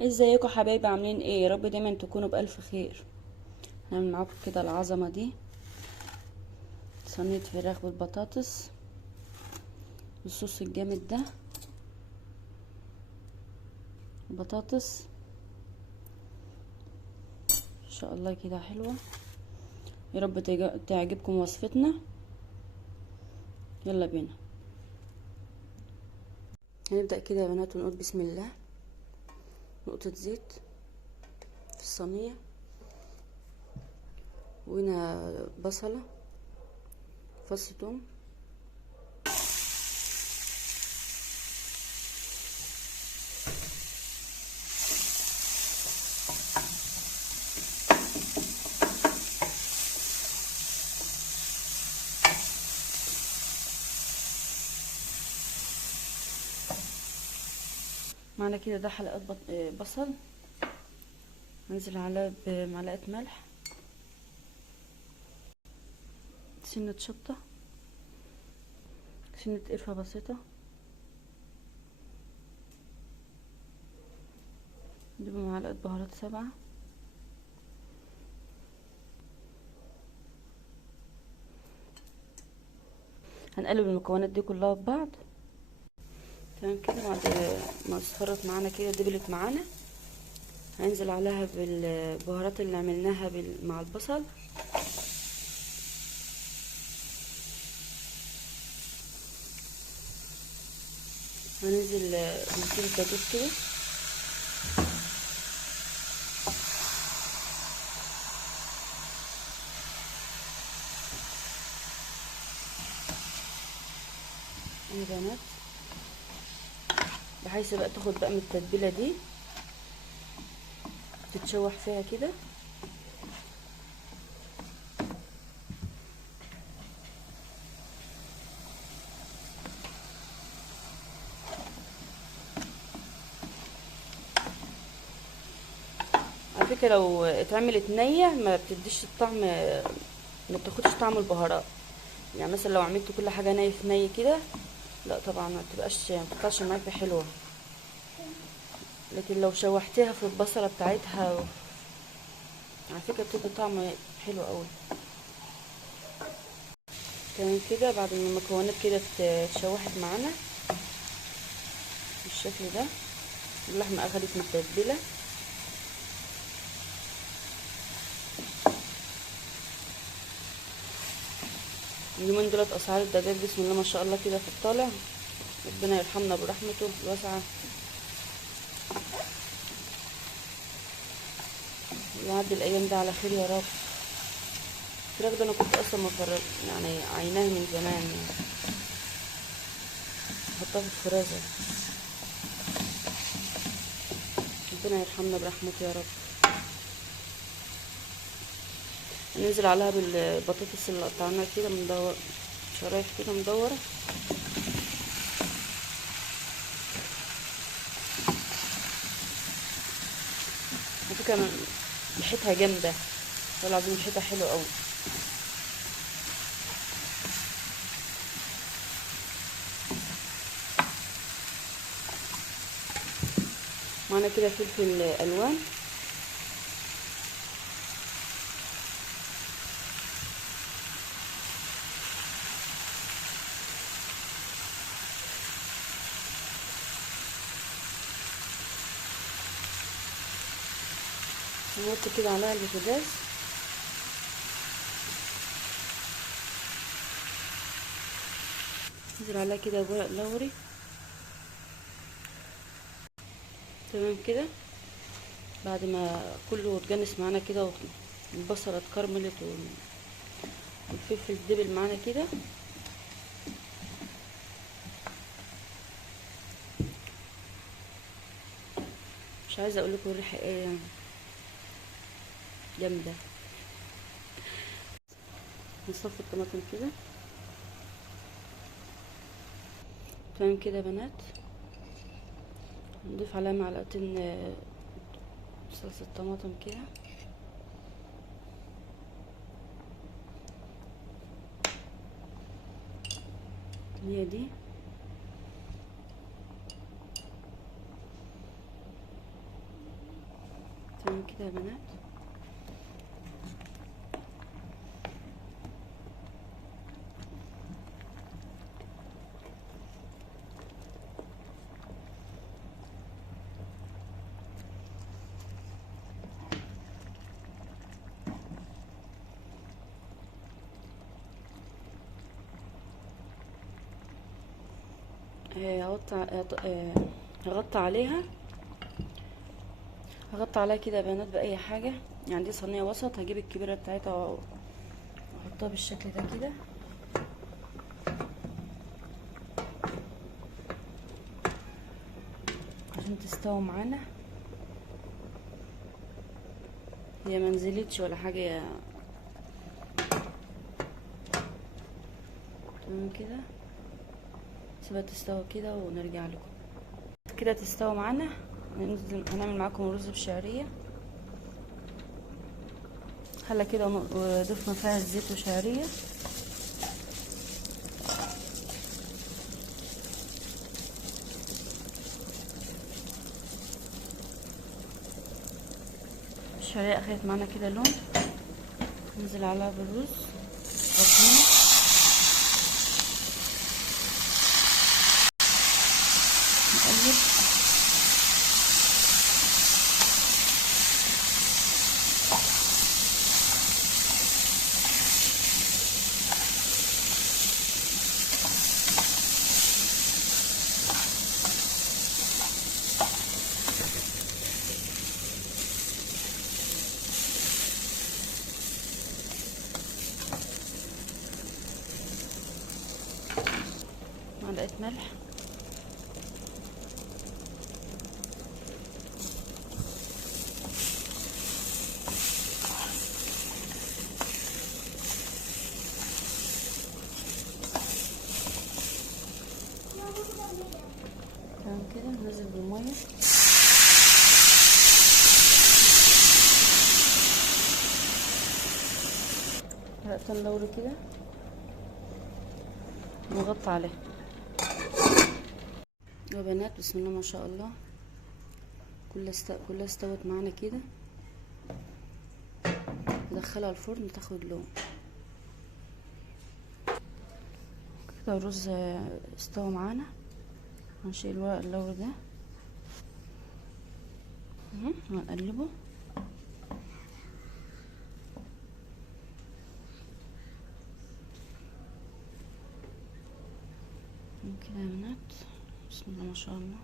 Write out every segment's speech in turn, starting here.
ازيكم حبايبي؟ عاملين ايه؟ يا رب دايما تكونوا بألف خير. هنعمل معاكم كده العظمة دي، صينية فراخ بالبطاطس بالصوص الجامد ده. بطاطس ان شاء الله كده حلوة. يا رب تعجبكم وصفتنا. يلا بينا. هنبدأ كده يا بنات ونقول بسم الله. نقطة زيت في الصينية، وهنا بصلة، فص ثوم، معنا كده ده حلقات بصل. هنزل عليها بمعلقة ملح، سنة شطة، سنة قرفة بسيطة، دي بمعلقة بهارات 7. هنقلب المكونات دي كلها ببعض. تمام كده. بعد ما اصفرت معانا كده دبلت معانا، هننزل عليها بالبهارات اللي عملناها مع البصل. هننزل بزيت الزيتون كده، يا بنات، بحيث بقى تاخد بقى من التتبيله دي، تتشوح فيها كده. على فكره لو اتعملت نيه ما بتديش الطعم، ما بتاخدش طعم البهارات. يعني مثلا لو عملت كل حاجه نيه في نيه كده، لا طبعا ما بتطلعش معاكي حلوه. لكن لو شوحتيها في البصله بتاعتها، على فكره بتدي طعم حلو قوي. تمام كده. بعد ما المكونات كده اتشوحت معانا بالشكل ده، اللحمه اخدت من التتبيله. اليومين دولت اسعار الدجاج بسم الله ما شاء الله كده في الطالع. ربنا يرحمنا برحمته الواسعه ويعدي الايام دي على خير يا رب. الفراخ ده انا كنت اصلا مفرط يعني عيناها من زمان، حطها في الفريزر. ربنا يرحمنا برحمته يا رب. ننزل عليها بالبطاطس اللي قطعناها كده مدور، شرايح كده مدوره. على فكره ريحتها جامده والله العظيم، ريحتها حلوه قوي. معانا كده فلفل الوان، نحط كده عليها البوتاجاز. ننزل عليها كده ورق لوري. تمام كده. بعد ما كله اتجنس معانا كده والبصلة اتكرملت والفلفل دبل معانا كده، مش عايزه اقول لكم الريحه ايه يعني، جامده. نصفي الطماطم كده. تمام كده يا بنات. نضيف عليها معلقتين صلصه طماطم كده، هي دي. تمام كده يا بنات. هغطي عليها، هغطي عليها كده يا بنات باي حاجه. يعني دي صينيه وسط، هجيب الكبيره بتاعتها واحطها بالشكل ده كده. عشان تستوي معانا، هي منزلتش ولا حاجه. تمام كده، سيبها تستوي كده ونرجع لكم. كده تستوي معانا، هنعمل معاكم رز بشعريه. خلى كده وضفنا فيها الزيت وشعريه. الشعريه اخدت معانا كده لون، ننزل عليها بالرز، غطينا. نقلب. معلقه ملح. تمام كده، ننزل بالميه. ورقة اللوري كده نغطي عليها يا بنات. بسم الله ما شاء الله، كلها استوت معانا كده. ندخلها الفرن تاخد لون كده. الرز استوى معانا. هنشيل ورق اللوري ده ونقلبه كده يا بنات. بسم الله ما شاء الله.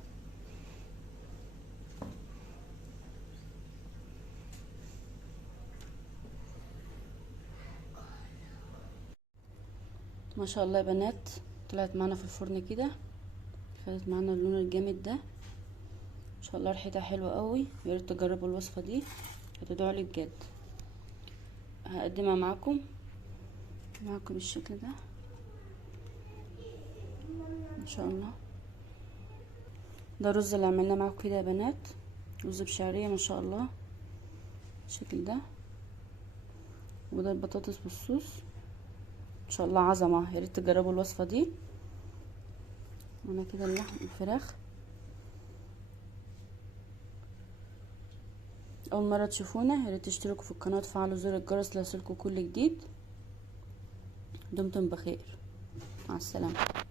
ما شاء الله يا بنات، طلعت معانا في الفرن كده، خدت معانا اللون الجامد ده. ان شاء الله ريحتها حلوه قوي. يا ريت تجربوا الوصفه دي، هتدعوا لي بجد. هقدمها معاكم بالشكل ده ان شاء الله. ده الرز اللي عملناه معاكم كده يا بنات، رز بشعريه ما شاء الله بالشكل ده. وده البطاطس بالصوص ان شاء الله عظمه. يا ريت تجربوا الوصفه دي. وانا كده اللحم الفراخ. اول مره تشوفونا يا ريت تشتركوا في القناه وتفعلوا زر الجرس ليصلكوا كل جديد. دمتم بخير، مع السلامه.